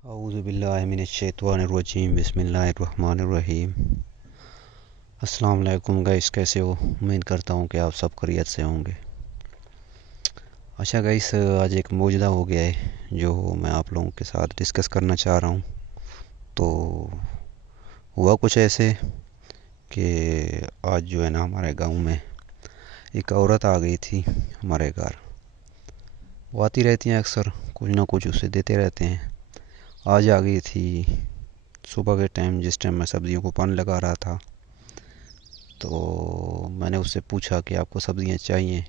औज़ुबिल्लाहिमिनश्शैतानिर्रजीम बिस्मिल्लाहिर्रहमानिर्रहीम। अस्सलाम वालेकुम गाइस, कैसे हो? उम्मीद करता हूँ कि आप सब खैरियत से होंगे। अच्छा गाइस, आज एक मौजूदा हो गया है जो मैं आप लोगों के साथ डिस्कस करना चाह रहा हूँ। तो हुआ कुछ ऐसे कि आज जो है ना, हमारे गांव में एक औरत आ गई थी हमारे घर। वो आती रहती हैं अक्सर, कुछ ना कुछ उसे देते रहते हैं। आज आ गई थी सुबह के टाइम, जिस टाइम मैं सब्ज़ियों को पानी लगा रहा था। तो मैंने उससे पूछा कि आपको सब्ज़ियाँ चाहिए?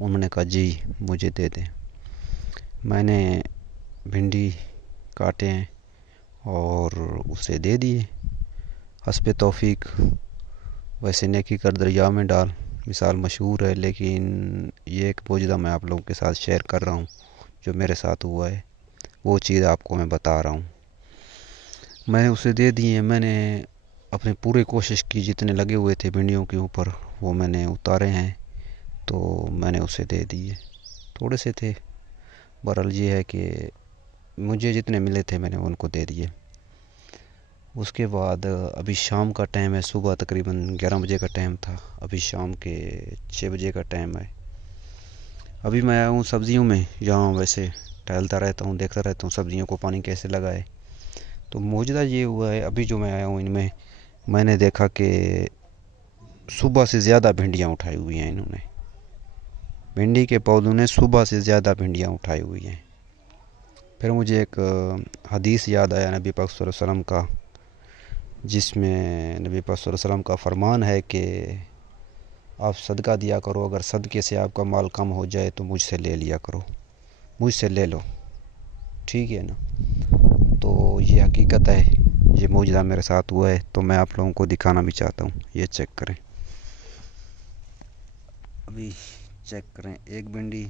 उन्होंने कहा जी मुझे दे दें। मैंने भिंडी काटे हैं और उसे दे दिए हस्बे तौफीक। वैसे नेकी कर दरिया में डाल मिसाल मशहूर है, लेकिन ये एक मौजूदा मैं आप लोगों के साथ शेयर कर रहा हूँ जो मेरे साथ हुआ है। वो चीज़ आपको मैं बता रहा हूँ। मैंने उसे दे दिए। मैंने अपनी पूरी कोशिश की, जितने लगे हुए थे भिंडियों के ऊपर वो मैंने उतारे हैं। तो मैंने उसे दे दिए। थोड़े से थे, बहरहाल ये है कि मुझे जितने मिले थे मैंने उनको दे दिए। उसके बाद अभी शाम का टाइम है, सुबह तकरीबन 11 बजे का टाइम था, अभी शाम के 6 बजे का टाइम है। अभी मैं आया हूँ सब्ज़ियों में, जहाँ वैसे टहलता रहता हूँ, देखता रहता हूँ सब्ज़ियों को पानी कैसे लगाए। तो मौजूदा ये हुआ है, अभी जो मैं आया हूँ इनमें मैंने देखा कि सुबह से ज़्यादा भिंडियाँ उठाई हुई हैं इन्होंने। भिंडी के पौधों ने सुबह से ज़्यादा भिंडियाँ उठाई हुई हैं। फिर मुझे एक हदीस याद आया नबी पाक सल्लल्लाहु अलैहि वसल्लम का, जिसमें नबी पाक सल्लल्लाहु अलैहि वसल्लम का फरमान है कि आप सदका दिया करो, अगर सदक़े से आपका माल कम हो जाए तो मुझसे ले लिया करो, मुझसे ले लो, ठीक है ना। तो ये हकीकत है, ये मौजूदा मेरे साथ हुआ है, तो मैं आप लोगों को दिखाना भी चाहता हूँ। ये चेक करें, अभी चेक करें। एक भिंडी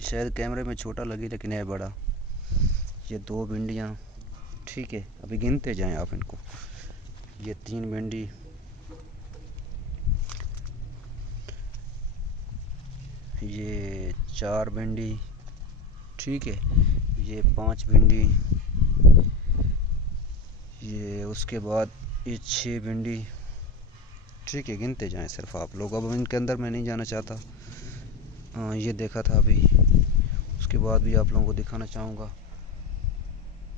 शायद कैमरे में छोटा लगी लेकिन है बड़ा। ये 2 भिंडियाँ, ठीक है। अभी गिनते जाएं आप इनको। ये 3 भिंडी, ये 4 भिंडी, ठीक है। ये 5 भिंडी, ये उसके बाद ये 6 भिंडी, ठीक है। गिनते जाएं सिर्फ आप लोग, अब इनके अंदर मैं नहीं जाना चाहता। ये देखा था अभी, उसके बाद भी आप लोगों को दिखाना चाहूँगा।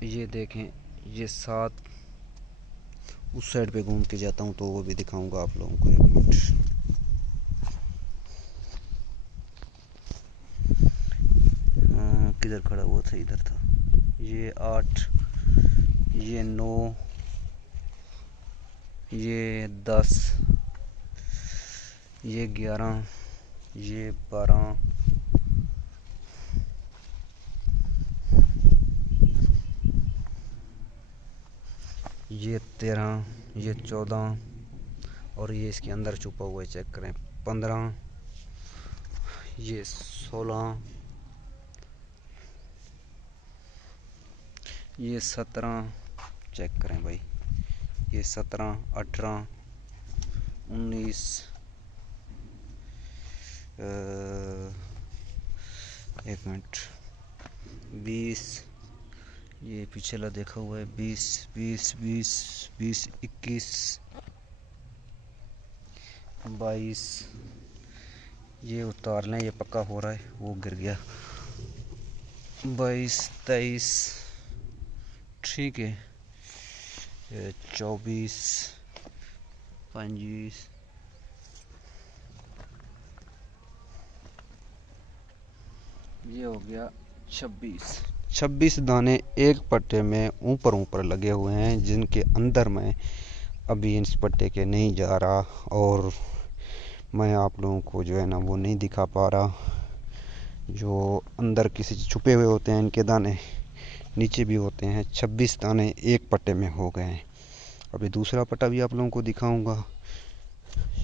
ये देखें, ये 7। उस साइड पे घूम के जाता हूँ तो वो भी दिखाऊंगा आप लोगों को। एक मिनट, किधर खड़ा हुआ था? इधर था। ये 8, ये 9, ये 10, ये 11, ये 12, ये 13, ये 14, और ये इसके अंदर छुपा हुआ है, चेक करें, 15, ये 16, ये 17, चेक करें भाई, ये 17, 18, 19, एक मिनट, 20, ये पिछला देखा हुआ है, 20, 20, 20, 20, 21, 22, ये उतार लें, ये पक्का हो रहा है, वो गिर गया। 22, 23, ठीक है। 24, 25, ये हो गया 26 दाने एक पट्टे में ऊपर ऊपर लगे हुए हैं, जिनके अंदर मैं अभी इस पट्टे के नहीं जा रहा, और मैं आप लोगों को जो है ना वो नहीं दिखा पा रहा। जो अंदर किसी छुपे हुए होते हैं इनके दाने, नीचे भी होते हैं। 26 दाने एक पट्टे में हो गए हैं। अभी दूसरा पट्टा भी आप लोगों को दिखाऊंगा।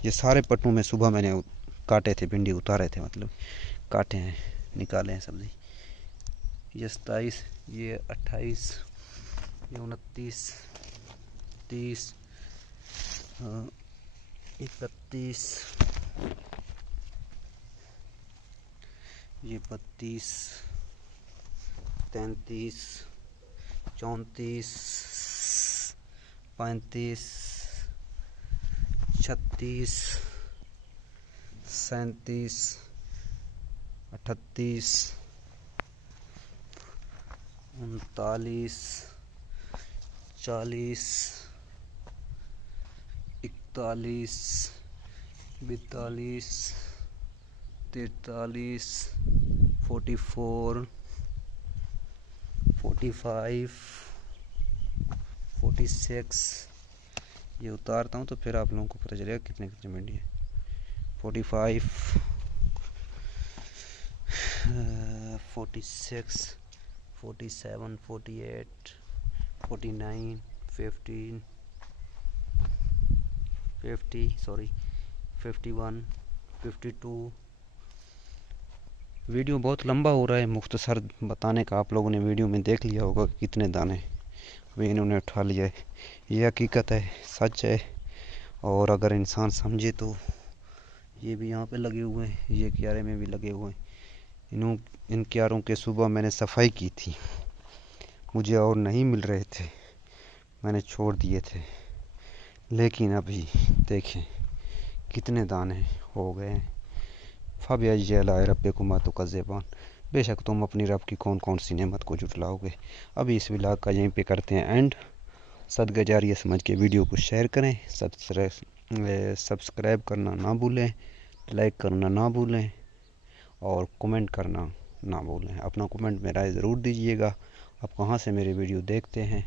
ये सारे पट्टों में सुबह मैंने काटे थे, भिंडी उतारे थे, मतलब काटे हैं, निकाले हैं सब्ज़ी। ये 27, ये 28, ये 29, 30, 31, ये 32, 33, 34, 35, 36, 37, 38, 39, 40, 41, 42, 43, 44, 45, 46। ये उतारता हूँ तो फिर आप लोगों को पता चलेगा कितने कितने भिंडी है। 45, 46, 47, 48, 49, 50, 51, 52। वीडियो बहुत लंबा हो रहा है, मुख्तसर बताने का आप लोगों ने वीडियो में देख लिया होगा कितने दाने वे इन्होंने उठा लिया है। ये हकीकत है, सच है। और अगर इंसान समझे तो ये भी यहाँ पे लगे हुए हैं, ये क्यारे में भी लगे हुए हैं। इन क्यारों के सुबह मैंने सफाई की थी, मुझे और नहीं मिल रहे थे, मैंने छोड़ दिए थे। लेकिन अभी देखें कितने दाने हो गए हैं। फ़बिअज़्ज़ी रब्बिकुमा तुकज़्ज़िबान। बेशक तुम अपनी रब की कौन कौन सी नेमत को जुटलाओगे। अभी इस व्लॉग का यहीं पे करते हैं एंड। सदका जारिया समझ के वीडियो को शेयर करें, सब्सक्राइब करना ना भूलें, लाइक करना ना भूलें और कमेंट करना ना भूलें। अपना कमेंट में राय ज़रूर दीजिएगा, आप कहाँ से मेरे वीडियो देखते हैं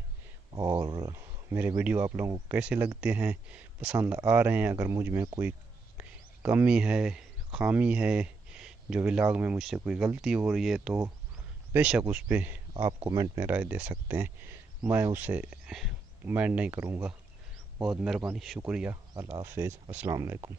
और मेरे वीडियो आप लोगों को कैसे लगते हैं, पसंद आ रहे हैं। अगर मुझ में कोई कमी है, खामी है, जो व्लॉग में मुझसे कोई गलती हो रही है तो बेशक उस पर आप कमेंट में राय दे सकते हैं, मैं उसे माइंड नहीं करूँगा। बहुत मेहरबानी, शुक्रिया। अल्लाह हाफ़िज़, अस्सलाम वालेकुम।